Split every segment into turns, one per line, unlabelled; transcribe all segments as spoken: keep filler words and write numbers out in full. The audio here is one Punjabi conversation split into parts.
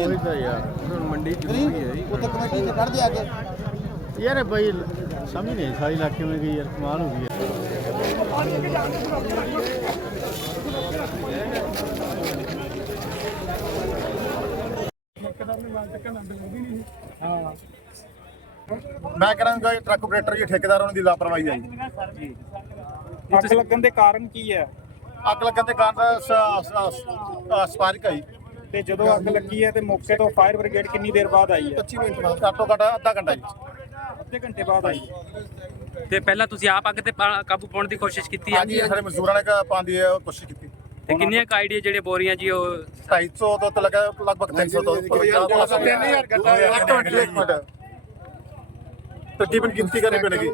ਉਹੀ ਤਾਂ ਯਾਰ ਹੁਣ ਮੰਡੀ ਜ਼ਰੂਰੀ ਹੈ
ਉੱਥੇ ਕਮੇਟੀ ਨੇ ਕੱਢ ਦਿਆ ਕੇ
ਯਾਰ ਬਈ ਸਮਝ ਨਹੀਂ ਸਾਰੀ ਇਲਾਕੇ में गई यार कमाल हो गई
है। मैं कहांगा ट्रक ऑपरेटर जी ठेकेदार की लापरवाही है जी।
ਅੱਗ ਲੱਗਣ ਦੇ ਕਾਰਨ ਕੀ ਹੈ?
ਅੱਗ ਲੱਗਣ ਦੇ ਕਾਰਨ ਸਪਾਰਕ ਆਈ
ਤੇ ਜਦੋਂ ਅੱਗ ਲੱਗੀ ਹੈ ਤੇ ਮੌਕੇ ਤੋਂ ਫਾਇਰ ਬ੍ਰਿਗੇਡ ਕਿੰਨੀ ਦੇਰ ਬਾਅਦ ਆਈ ਹੈ?
ਪੱਚੀ ਮਿੰਟ ਬਾਅਦ ਘੱਟੋ ਘੱਟ ਅੱਧਾ ਘੰਟਾ ਜੀ।
ਅੱਧੇ ਘੰਟੇ ਬਾਅਦ ਆਈ।
ਤੇ ਪਹਿਲਾਂ ਤੁਸੀਂ ਆਪ ਅੱਗ ਤੇ ਪਾ- ਕਾਬੂ ਪਾਉਣ ਦੀ ਕੋਸ਼ਿਸ਼ ਕੀਤੀ ਹੈ?
ਹਾਂਜੀ ਸਾਡੇ ਮਜ਼ਦੂਰਾਂ ਨੇ ਕ- ਪਾਉਣ ਦੀ ਅ, ਕੋਸ਼ਿਸ਼ ਕੀਤੀ।
ਤੇ ਕਿੰਨੀਆਂ ਕੁ ਆਈਡੀਆ ਜਿਹੜੇ ਬੋਰੀਆਂ ਜੀ ਉਹ
ਢਾਈ ਸੌ ਤੋਂ ਤਾਂ ਲੱਗਾ ਲਗਭਗ ਤਿੰਨ ਸੌ ਤੋਂ ਤਿੰਨ ਹਜ਼ਾਰ ਘੰਟਾ ਇੱਕ ਮਿੰਟ ਇੱਕ ਮਿੰਟ ਤਕਰੀਬਨ ਗਿਣਤੀ ਕਰਨੀ ਪੈਣਗੀ।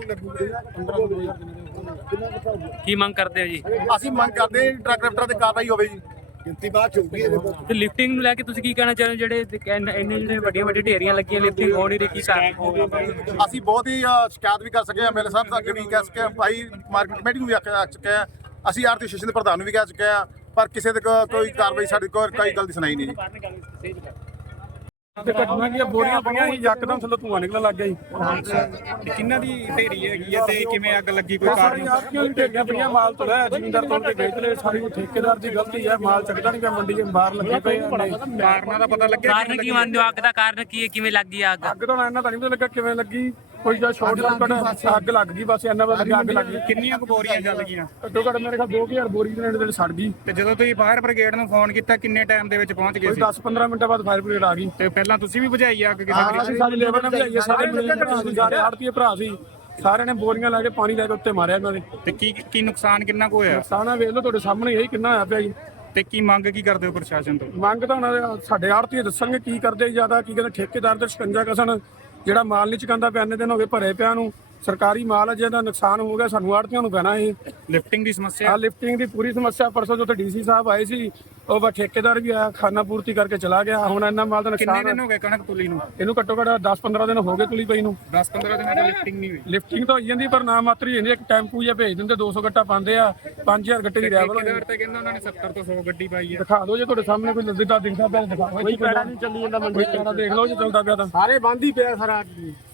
ਕੀ ਮੰਗ ਕਰਦੇ ਹੋ ਜੀ?
ਅਸੀਂ ਮੰਗ ਕਰਦੇ ਹਾਂ ਟਰੱਕ ਡਰਾਈਵਰਾਂ ਤੇ ਕਾਰਵਾਈ ਹੋਵੇ ਜੀ।
ਗਿਣਤੀ ਬਾਅਦ ਚੁੱਕੀ
ਤੇ ਲਿਫਟਿੰਗ ਨੂੰ ਲੈ ਕੇ ਤੁਸੀਂ ਕੀ ਕਹਿਣਾ ਚਾਹੁੰਦੇ ਹੋ? ਜਿਹੜੇ ਇੰਨੇ ਜਿਹੜੇ ਵੱਡੀਆਂ ਵੱਡੀਆਂ ਢੇਰੀਆਂ ਲੱਗੀਆਂ ਲਿਫਟਿੰਗ ਹੋ ਨਹੀਂ ਰਹੀ, ਕੀ ਕਾਰਨ?
ਅਸੀਂ ਬਹੁਤ ਹੀ ਅ, ਸ਼ਿਕਾਇਤ ਵੀ ਕਰ ਸਕੇ ਐਮਐਲਏ ਸਾਹਿਬ ਤੱਕ ਵੀ ਕਹਿ ਸਕੇ ਭਾਈ ਮਾਰਕੀਟ ਕਮੇਟੀ ਨੂੰ ਵੀ ਆਖ ਆਖ ਚੁੱਕੇ ਹਾਂ, ਅਸੀਂ ਆਰਤੀ ਸਟੇਸ਼ਨ ਦੇ ਪ੍ਰਧਾਨ ਨੂੰ ਵੀ ਕਹਿ ਚੁੱਕੇ ਹਾਂ, ਪਰ ਕਿਸੇ ਦੇ ਕੋ- ਕੋਈ ਕਾਰਵਾਈ ਸਾਡੀ ਕੋਈ ਕੋਈ ਗੱਲ ਦੀ ਸੁਣਾਈ ਨਹੀਂ ਜੀ।
ਤੇ ਘਟਨਾ ਕੀ ਬੋਰੀਆਂ ਪਈਆਂ ਸੀ ਯਕਦਮ ਥੱਲੇ ਧੂਆਂ ਨਿਕਲਣ ਲੱਗ ਗਿਆ ਜੀ। ਕਿੰਨਾ ਦੀ ਢੇਰੀ ਹੈਗੀ ਹੈ ਤੇ ਕਿਵੇਂ ਅੱਗ ਲੱਗੀ? ਕੋਈ ਕਾਰਨ?
ਕਿਉਂ ਢੇਰੀਆਂ ਪਈਆਂ ਮਾਲ ਤੋਲਿਆ ਜ਼ਿਮੀਂਦਾਰ ਤੋਲ ਕੇ ਵੇਚ ਲਏ। ਸਾਰੀ ਠੇਕੇਦਾਰ ਦੀ ਗਲਤੀ ਹੈ, ਮਾਲ ਚੱਕਦਾ ਨਹੀਂ ਪਿਆ ਮੰਡੀ 'ਚ ਬਾਹਰ ਲੱਗੇ ਪਏ ਆ।
ਕਾਰਨਾਂ ਦਾ ਪਤਾ ਲੱਗਿਆ?
ਕਾਰਨ ਕੀ ਮੰਨਦੇ ਹੋ? ਅੱਗ ਦਾ ਕਾਰਨ ਕੀ ਹੈ? ਕਿਵੇਂ ਲੱਗੀ ਅੱਗ?
ਅੱਗ ਤਾਂ ਇਹਨਾਂ ਤਾਂ ਨਹੀਂ ਪਤਾ ਲੱਗਾ ਕਿਵੇਂ ਲੱਗੀ, ਕੋਈ ਜਾਂ ਸ਼ਾਰਟ ਸਰਕਟ ਅੱਗ ਲੱਗ ਗਈ, ਬਸ ਇਹਨਾਂ ਪਤਾ ਲੱਗਾ ਅੱਗ ਲੱਗ ਗਈ।
ਕਿੰਨੀਆਂ ਕੁ ਬੋਰੀਆਂ ਜਲ ਗਈਆਂ?
ਘੱਟੋ ਘੱਟ ਮੇਰੇ ਖਿਆਲ ਦੋ ਹਜ਼ਾਰ ਬੋਰੀ ਦੇ ਨੇੜੇ ਤੇੜੇ ਸੜ ਗਈ।
ਤੇ ਜਦੋਂ ਤੁਸੀਂ ਫਾਇਰ ਬ੍ਰਿਗੇਡ ਨੂੰ ਫੋਨ ਕੀਤਾ ਕਿੰਨੇ ਟਾਈਮ ਦੇ ਵਿੱਚ ਪਹੁੰਚ ਗਏ
ਕੋਈ
ਸੀ?
ਦਸ ਪੰਦਰਾਂ ਮਿੰਟਾਂ ਬਾਅਦ ਫਾਇਰ ਬ੍ਰਿਗੇਡ ਆ ਗਈ।
ਤੇ ਪਹਿਲਾਂ ਤੁਸੀਂ ਵੀ ਬੁਝਾਈ ਅੱਗ ਕਿਸੇ
ਅਸੀਂ
ਤਰੀਕੇ?
ਸਾਰੀ ਲੇਬਰ ਨੇ ਭਜਾਈ, ਸਾਰੇ ਮਿਲ ਸਾਰੇ ਆੜਤੀਏ ਭਰਾ ਸੀ, ਸਾਰਿਆਂ ਨੇ ਬੋਰੀਆਂ ਲੈ ਕੇ ਪਾਣੀ ਲੈ ਕੇ ਉੱਤੇ ਮਾਰਿਆ ਇਹਨਾਂ ਦੇ।
ਤੇ ਕੀ ਕੀ ਨੁਕਸਾਨ ਕਿੰਨਾ ਕੁ ਹੋਇਆ?
ਨੁਕਸਾਨ ਵੇਖ ਲਓ ਤੁਹਾਡੇ ਸਾਹਮਣੇ, ਇਹੀ ਕਿੰਨਾ ਹੋਇਆ ਪਿਆ ਜੀ।
ਤੇ ਕੀ ਮੰਗ ਕੀ ਕਰਦੇ ਹੋ ਪ੍ਰਸ਼ਾਸਨ ਤੋਂ?
ਮੰਗ ਤਾਂ ਹੁਣ ਸਾਡੇ ਆੜਤੀਏ ਦੱਸਣਗੇ ਕੀ ਕਰਦੇ ਜ਼ਿਆਦਾ, ਕੀ ਕਹਿੰਦੇ ਠੇਕੇਦਾਰ ਤੇ ਸ਼ਿਕੰਜਾ ਕਸਣ, ਜਿਹੜਾ ਮਾਲ ਨਹੀਂ ਚੁਕਾਉਂਦਾ ਪਿਆ, ਇੰਨੇ ਦਿਨ ਹੋ ਗਏ ਭਰੇ ਪਿਆ ਨੂੰ। ਸਰਕਾਰੀ ਮਾਲ ਹੈ, ਜਿਹਦਾ ਨੁਕਸਾਨ ਹੋ ਗਿਆ ਸਾਨੂੰ ਆੜਤੀਆਂ ਨੂੰ ਪੈਣਾ ਇਹ।
ਲਿਫਟਿੰਗ ਦੀ ਸਮੱਸਿਆ?
ਆ ਲਿਫਟਿੰਗ ਦੀ ਪੂਰੀ ਸਮੱਸਿਆ। ਪਰਸੋਂ ਜੋ ਡੀਸੀ ਸਾਹਿਬ ਆਏ ਸੀ, ਉਹ ਬਾ ਠੇਕੇਦਾਰ ਵੀ ਆਇਆ, ਖਾਨਾ ਪੂਰਤੀ ਕਰਕੇ ਚਲਾ ਗਿਆ। ਹੁਣ ਇੰਨਾ ਮਾਲ ਦਾ
ਕਿੰਨੇ
ਨੁਕਸਾਨ
ਦਿਨ ਹੋ ਗਏ ਕਣਕ ਤੁਲੀ ਨੂੰ?
ਇਹਨੂੰ ਘੱਟੋ ਘੱਟ ਦਸ ਪੰਦਰਾਂ ਦਿਨ ਹੋ ਗਏ ਤੁਲੀ ਪਈ ਨੂੰ।
ਦਸ ਪੰਦਰਾਂ ਦਿਨਾਂ ਤੋਂ ਲਿਫਟਿੰਗ ਨਹੀਂ ਹੋਈ?
ਲਿਫਟਿੰਗ ਤਾਂ ਹੋਈ ਜਾਂਦੀ ਪਰ ਨਾ ਮਾਤਰ ਹੀ ਹੁੰਦੀ। ਇੱਕ ਟੈਂਪੂ ਜਿਹਾ ਭੇਜ ਦਿੰਦੇ, ਦੋ ਸੌ ਗੱਟਾ ਪਾਉਂਦੇ ਆ, ਪੰਜ ਹਜ਼ਾਰ ਗੱਟੇ ਦੀ ਰੈਵਲ ਹੋਈ।
ਠੇਕੇਦਾਰ ਤੇ ਕਹਿੰਦਾ ਉਹਨਾਂ ਨੇ ਸੱਤਰ ਤੋਂ ਸੌ ਗੱਡੀ ਪਾਈ ਹੈ।
ਦਿਖਾ ਦਿਓ ਜੇ ਤੁਹਾਡੇ ਸਾਹਮਣੇ ਕੋਈ ਲੱਦਦਾ ਦਿਖਦਾ ਪਿਆ ਦਿਖਾਓ। ਕੋਈ ਪੈੜਾ ਨਹੀਂ ਚੱਲੀ ਜਾਂਦਾ ਮੰਡੀ ਚ, ਦੇਖ ਲਓ ਜੇ ਚੱਲਦਾ ਪਿਆ ਤਾਂ।
ਸਾਰੇ ਬੰਦ ਹੀ ਪਿਆ ਸਾਰਾ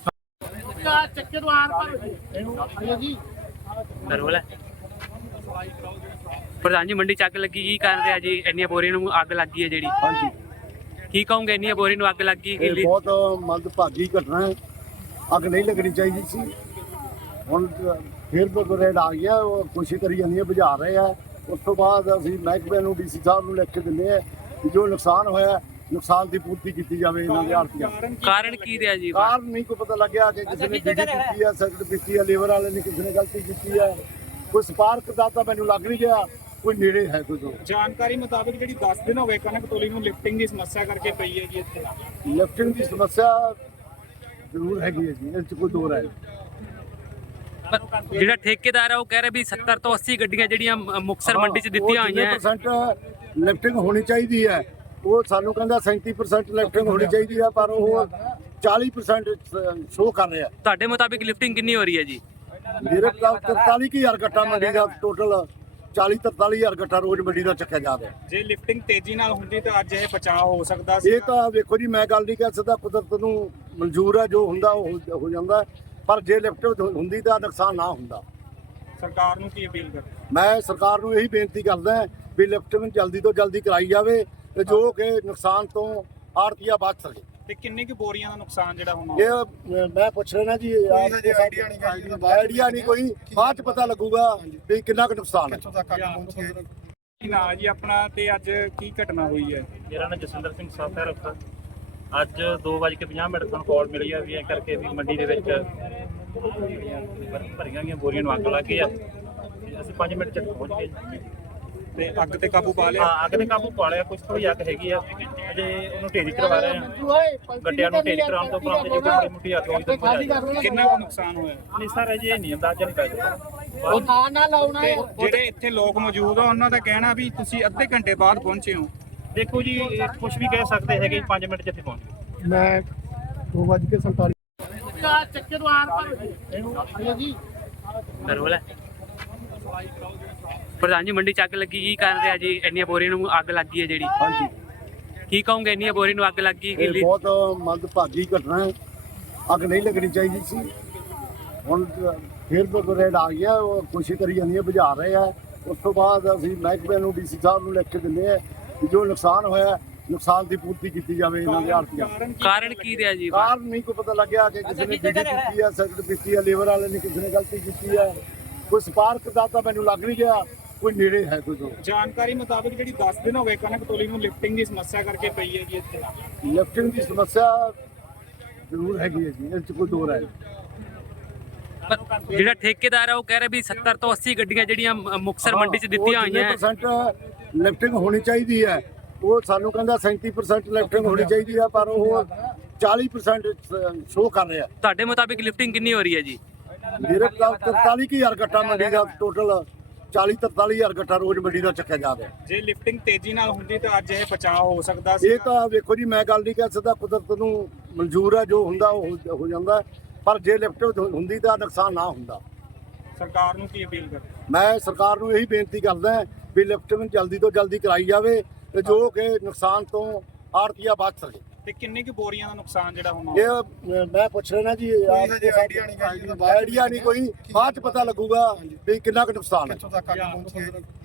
ਪ੍ਰਧਾਨ ਜੀ ਮੰਡੀ ਚ ਅੱਗ ਲੱਗੀ, ਕੀ ਕਾਰਨ ਰਿਹਾ ਜੀ? ਇੰਨੀਆਂ ਬੋਰੀਆਂ ਨੂੰ ਅੱਗ ਲੱਗੀ ਹੈ ਜਿਹੜੀ,
ਹਾਂਜੀ
ਕੀ ਕਹੋਗੇ? ਇੰਨੀਆਂ ਬੋਰੀਆਂ ਨੂੰ ਅੱਗ ਲੱਗੀ
ਇਹ ਬਹੁਤ ਮੰਦਭਾਗੀ ਘਟਨਾ ਹੈ। ਅੱਗ ਨਹੀਂ ਲੱਗਣੀ ਚਾਹੀਦੀ ਸੀ। ਹੁਣ ਫੇਰ ਬਗਰੇਡ ਆ ਗਿਆ, ਉਹ ਕੋਸ਼ਿਸ਼ ਕਰੀ ਜਾਂਦੀ ਹੈ, ਬੁਝਾ ਰਹੇ ਆ। ਉਸ ਤੋਂ ਬਾਅਦ ਅਸੀਂ ਮਹਿਕਮੇ ਨੂੰ ਡੀਸੀ ਸਾਹਿਬ ਨੂੰ ਲਿਖ ਕੇ ਦਿੰਦੇ ਆ ਕਿ ਜੋ ਨੁਕਸਾਨ ਹੋਇਆ ਨੁਕਸਾਨ ਦੀ ਪੂਰਤੀ ਕੀਤੀ ਜਾਵੇ ਇਹਨਾਂ ਦੇ ਆੜਤੀਆਂ।
ਕਾਰਨ ਕੀ ਰਿਹਾ ਜੀ?
ਕਾਰਨ ਨਹੀਂ ਕੋਈ ਪਤਾ ਲੱਗਿਆ ਕਿ ਕਿਸੇ ਨੇ ਡੀਡੀ ਕੀਤੀ ਹੈ, ਸੈਕਟਰ ਕੀਤੀ ਹੈ, ਲੇਬਰ ਵਾਲੇ ਨੇ ਕਿਸੇ ਨੇ ਗਲਤੀ ਕੀਤੀ ਹੈ। ਕੋਈ ਸਪਾਰਕ ਦਾ ਤਾਂ ਮੈਨੂੰ ਲੱਗ ਨਹੀਂ ਗਿਆ, ਕੋਈ ਨੇੜੇ ਹੈ ਕੋਈ ਤੋਂ।
ਜਾਣਕਾਰੀ ਮੁਤਾਬਕ ਜਿਹੜੀ ਦਸ ਦਿਨ ਹੋ ਗਏ ਕਣਕ ਤੋਲੀ ਨੂੰ ਲਿਫਟਿੰਗ ਦੀ ਸਮੱਸਿਆ ਕਰਕੇ ਪਈ ਹੈ ਜੀ ਇੱਥੇ।
ਲਿਫਟਿੰਗ ਦੀ ਸਮੱਸਿਆ ਜ਼ਰੂਰ ਹੈਗੀ ਹੈ ਜੀ, ਇਸ 'ਚ ਕੋਈ ਦੋ ਰਾਏ ਨਹੀਂ।
ਪਰ ਜਿਹੜਾ ਠੇਕੇਦਾਰ ਆ ਉਹ ਕਹਿ ਰਿਹਾ ਵੀ ਸੱਤਰ ਤੋਂ ਅੱਸੀ ਗੱਡੀਆਂ ਜਿਹੜੀਆਂ ਮ- ਮੁਕਤਸਰ ਮੰਡੀ ਚ ਦਿੱਤੀਆਂ ਹੋਈਆਂ।
ਪਰਸੈਂਟ ਲਿਫਟਿੰਗ ਹੋਣੀ ਚਾਹੀਦੀ ਹੈ, ਉਹ ਸਾਨੂੰ ਕਹਿੰਦਾ ਸੈਂਤੀ ਪਰਸੈਂਟ ਲਿਫਟਿੰਗ ਹੋਣੀ ਚਾਹੀਦੀ ਹੈ, ਪਰ ਉਹ ਚਾਲੀ ਪਰਸੈਂਟ ਸ਼ੋਅ ਕਰ ਰਿਹਾ।
ਤੁਹਾਡੇ ਮੁਤਾਬਿਕ ਲਿਫਟਿੰਗ ਕਿੰਨੀ ਹੋ ਰਹੀ ਹੈ ਜੀ?
ਮੇਰੇ ਕੋਲ ਤਰਤਾਲੀ ਹਜ਼ਾਰ ਗੱਟਾ ਮੰਡੀ ਦਾ ਟੋਟਲ ਚਾਲੀ ਤਰਤਾਲੀ ਹਜ਼ਾਰ ਗੱਟਾ ਰੋਜ਼ ਮੰਡੀ ਦਾ ਚੱਕਿਆ ਜਾ ਰਿਹਾ।
ਜੇ ਲਿਫਟਿੰਗ ਤੇਜ਼ੀ ਨਾਲ ਹੁੰਦੀ ਤਾਂ ਅੱਜ ਇਹ ਬਚਾਅ ਹੋ ਸਕਦਾ ਸੀ।
ਇਹ ਤਾਂ ਵੇਖੋ ਜੀ, ਮੈਂ ਗੱਲ ਨਹੀਂ ਕਹਿ ਸਕਦਾ, ਕੁਦਰਤ ਨੂੰ ਮਨਜ਼ੂਰ ਹੈ, ਜੋ ਹੁੰਦਾ ਉਹ ਹੋ- ਹੋ ਜਾਂਦਾ, ਪਰ ਜੇ ਲਿਫਟ ਹੁੰਦੀ ਤਾਂ ਨੁਕਸਾਨ ਨਾ ਹੁੰਦਾ।
ਸਰਕਾਰ ਨੂੰ ਕੀ ਅਪੀਲ ਕਰ?
ਮੈਂ ਸਰਕਾਰ ਨੂੰ ਇਹੀ ਬੇਨਤੀ ਕਰਦਾ ਵੀ ਲਿਫਟਿੰਗ ਜਲਦੀ ਤੋਂ ਜਲਦੀ ਕਰਾਈ ਜਾਵੇ ਤੇ ਜੋ ਕਿ ਨੁਕਸਾਨ ਤੋਂ ਆੜਤੀਆ ਬਚ ਸਕੇ।
ਤੇ ਕਿੰਨੇ ਕੁ ਬੋਰੀਆਂ ਦਾ ਨੁਕਸਾਨ ਜਿਹੜਾ ਹੋਣਾ?
ਇਹ ਅ, ਮੈਂ ਪੁੱਛ ਰਿਹਾ ਜੀ, ਆਈਡੀਆ ਨਹੀਂ ਕੋਈ, ਬਾਅਦ ਚ ਪਤਾ ਲੱਗੂਗਾ ਵੀ ਕਿੰਨਾ ਕੁ ਨੁਕਸਾਨ ਹੈ।
ਕੀ ਨਾਂ ਜੀ ਆਪਣਾ ਤੇ ਅੱਜ ਕੀ ਘਟਨਾ ਹੋਈ ਹੈ?
ਮੇਰਾ ਨਾਮ ਜਸਵਿੰਦਰ ਸਿੰਘ ਸਾਫਰ ਅਫਸਰ। ਅੱਜ ਦੋ ਵੱਜ ਕੇ ਪੰਜਾਹ ਮਿੰਟ ਤੋਂ ਕਾਲ ਮਿਲੀ ਆ ਵੀ ਇਹ ਕਰਕੇ ਵੀ ਮੰਡੀ ਦੇ ਵਿੱਚ ਭਰੀਆਂ ਗਈਆਂ ਬੋਰੀਆਂ ਨੂੰ ਅੱਗ ਲੱਗ ਗਈ ਆ। ਅਸੀਂ ਪੰਜ ਮਿੰਟ ਚ ਪਹੁੰਚ ਗਏ ਜੀ।
ਤੇ ਅੱਗ ਤੇ ਕਾਬੂ ਪਾ ਲਿਆ?
ਹਾਂ, ਅੱਗ ਤੇ ਕਾਬੂ ਪਾ ਲਿਆ। ਕੁਝ ਥੋੜੀ ਅੱਗ ਹੈਗੀ ਆ, ਅਜੇ ਉਹਨੂੰ ਢੇਰੀ ਕਰਵਾ ਰਹੇ ਆ। ਗੱਡਿਆਂ ਨੂੰ ਢੇਰੀ ਕਰਾਉਣ ਤੋਂ ਬਾਅਦ ਜੇ ਕੋਈ ਮੁੱਠੀ ਅੱਗ ਹੋਈ ਤਾਂ
ਕਿੰਨਾ ਕੁ ਨੁਕਸਾਨ ਹੋਇਆ?
ਨਹੀਂ ਸਰ, ਅਜੇ ਨਹੀਂ ਅੰਦਾਜ਼ਾ ਨਹੀਂ ਕਰ
ਉਹ ਥਾਂ ਨਾ ਲਾਉਣਾ ਹੈ।
ਜਿਹੜੇ ਇੱਥੇ ਲੋਕ ਮੌਜੂਦ ਆ ਉਹਨਾਂ ਦਾ ਕਹਿਣਾ ਵੀ ਤੁਸੀਂ ਅੱਧੇ ਘੰਟੇ ਬਾਅਦ ਪਹੁੰਚੇ ਹੋ।
ਦੇਖੋ ਜੀ, ਕੁਝ ਵੀ ਕਹਿ ਸਕਦੇ ਹੈਗੇ, ਪੰਜ ਮਿੰਟ ਚ ਇੱਥੇ ਪਹੁੰਚ ਗਏ।
ਮੈਂ ਦੋ ਵੱਜ ਕੇ ਸੰਤਾਲੀ
ਪ੍ਰਧਾਨ ਜੀ ਮੰਡੀ ਚ ਅੱਗ ਲੱਗੀ, ਕੀ ਕਾਰਨ ਰਿਹਾ ਜੀ? ਇੰਨੀਆਂ ਬੋਰੀਆਂ ਨੂੰ ਅੱਗ ਲੱਗੀ ਹੈ ਜਿਹੜੀ,
ਹਾਂਜੀ
ਕੀ ਕਹੋਗੇ ਇੰਨੀਆਂ ਬੋਰੀ ਨੂੰ ਅੱਗ ਲੱਗ ਗਈ
ਇਹ
ਕਿ
ਬਹੁਤ ਮੰਦਭਾਗੀ ਘਟਨਾ ਹੈ। ਅੱਗ ਨਹੀਂ ਲੱਗਣੀ ਚਾਹੀਦੀ ਸੀ। ਹੁਣ ਫਿਰ ਰੇਡ ਆ ਗਿਆ, ਉਹ ਕੋਸ਼ਿਸ਼ ਕਰੀ ਜਾਂਦੀ ਹੈ, ਬੁਝਾ ਰਹੇ ਆ। ਉਸ ਤੋਂ ਬਾਅਦ ਅਸੀਂ ਮਹਿਕਮੇ ਨੂੰ ਡੀਸੀ ਸਾਹਿਬ ਨੂੰ ਲਿਖ ਕੇ ਦਿੰਦੇ ਆ ਕਿ ਜੋ ਨੁਕਸਾਨ ਹੋਇਆ ਨੁਕਸਾਨ ਦੀ ਪੂਰਤੀ ਕੀਤੀ ਜਾਵੇ ਇਹਨਾਂ ਦੇ ਆੜਤੀਆਂ।
ਕਾਰਨ ਕੀ ਰਿਹਾ ਜੀ?
ਕਾਰਨ ਨਹੀਂ ਕੋਈ ਪਤਾ ਲੱਗਿਆ ਕਿ ਕਿਸੇ ਨੇ ਬੀਡੀ ਕੀਤੀ ਹੈ, ਸੈਕਟਰ ਕੀਤੀ ਹੈ, ਲੇਬਰ ਵਾਲੇ ਨੇ ਕਿਸੇ ਨੇ ਗਲਤੀ ਕੀਤੀ ਹੈ। ਕੋਈ ਸਪਾਰਕ ਦਾ ਤਾਂ ਮੈਨੂੰ ਲੱਗ ਨਹੀਂ ਗਿਆ, ਕੋਈ ਨੇੜੇ ਹੈ ਕੋਈ ਤੋਂ।
ਜਾਣਕਾਰੀ ਮੁਤਾਬਕ ਜਿਹੜੀ ਦਸ ਦਿਨ ਹੋ ਗਏ ਕਣਕ ਤੋਲੀ ਨੂੰ ਲਿਫਟਿੰਗ ਦੀ ਸਮੱਸਿਆ ਕਰਕੇ ਪਈ ਹੈ ਜੀ ਇੱਥੇ।
ਲਿਫਟਿੰਗ ਦੀ ਸਮੱਸਿਆ ਜ਼ਰੂਰ ਹੈਗੀ ਹੈ ਜੀ, ਇਹ 'ਚ ਕੋਈ ਦੋ ਰਾਏ ਨਹੀਂ।
ਪਰ ਜਿਹੜਾ ਠੇਕੇਦਾਰ ਆ ਉਹ ਕਹਿ ਰਿਹਾ ਵੀ ਸੱਤਰ ਤੋਂ ਅੱਸੀ ਗੱਡੀਆਂ ਜਿਹੜੀਆਂ ਮ- ਮੁਕਤਸਰ ਮੰਡੀ 'ਚ ਦਿੱਤੀਆਂ ਹੋਈਆਂ
ਪਰਸੈਂਟ ਲਿਫਟਿੰਗ ਹੋਣੀ ਚਾਹੀਦੀ ਹੈ। ਉਹ ਸਾਨੂੰ ਕਹਿੰਦਾ ਸੈਂਤੀ ਪਰਸੈਂਟ ਲਿਫਟਿੰਗ ਹੋਣੀ ਚਾਹੀਦੀ ਹੈ, ਪਰ ਉਹ ਚਾਲੀ ਪਰਸੈਂਟ ਸ਼ੋਅ ਕਰ ਰਿਹਾ।
ਤੁਹਾਡੇ ਮੁਤਾਬਿਕ ਲਿਫਟਿੰਗ ਕਿੰਨੀ ਹੋ ਰਹੀ ਹੈ ਜੀ?
ਮੇਰੇ ਕੋਲ ਤਰਤਾਲੀ ਹਜ਼ਾਰ ਗੱਟਾ ਮੰਡੀ ਦਾ ਟੋਟਲ ਚਾਲੀ ਤਰਤਾਲੀ ਹਜ਼ਾਰ ਗੱਟਾ ਰੋਜ਼ ਮੰਡੀ ਦਾ ਚੱਕਿਆ ਜਾ ਰਿਹਾ।
ਜੇ ਲਿਫਟਿੰਗ ਤੇਜ਼ੀ ਨਾਲ ਹੁੰਦੀ ਤਾਂ ਅੱਜ ਇਹ ਬਚਾਅ ਹੋ ਸਕਦਾ ਸੀ।
ਇਹ ਤਾਂ ਵੇਖੋ ਜੀ, ਮੈਂ ਗੱਲ ਨਹੀਂ ਕਹਿ ਸਕਦਾ, ਕੁਦਰਤ ਨੂੰ ਮਨਜ਼ੂਰ ਹੈ, ਜੋ ਹੁੰਦਾ ਉਹ ਹੋ- ਹੋ ਜਾਂਦਾ। ਪਰ ਜੇ ਲਿਫਟ ਹੁੰਦੀ ਤਾਂ ਨੁਕਸਾਨ ਨਾ ਹੁੰਦਾ।
ਸਰਕਾਰ ਨੂੰ ਕੀ ਅਪੀਲ ਕਰਦੇ?
ਮੈਂ ਸਰਕਾਰ ਨੂੰ ਇਹੀ ਬੇਨਤੀ ਕਰਦਾ ਵੀ ਲਿਫਟਿੰਗ ਜਲਦੀ ਤੋਂ ਜਲਦੀ ਕਰਾਈ ਜਾਵੇ ਤੇ ਜੋ ਕਿ ਨੁਕਸਾਨ ਤੋਂ ਆੜਤੀਆ ਬਚ ਸਕੇ।
ਤੇ ਕਿੰਨੇ ਕੁ ਬੋਰੀਆਂ ਦਾ ਨੁਕਸਾਨ ਜਿਹੜਾ ਹੋਣਾ?
ਇਹ ਅ, ਮੈਂ ਪੁੱਛ ਰਿਹਾ ਜੀ, ਆਈਡੀਆ ਨਹੀਂ ਆਈਡੀਆ ਨਹੀਂ ਕੋਈ, ਬਾਅਦ ਚ ਪਤਾ ਲੱਗੂਗਾ ਵੀ ਕਿੰਨਾ ਕੁ ਨੁਕਸਾਨ ਹੈ।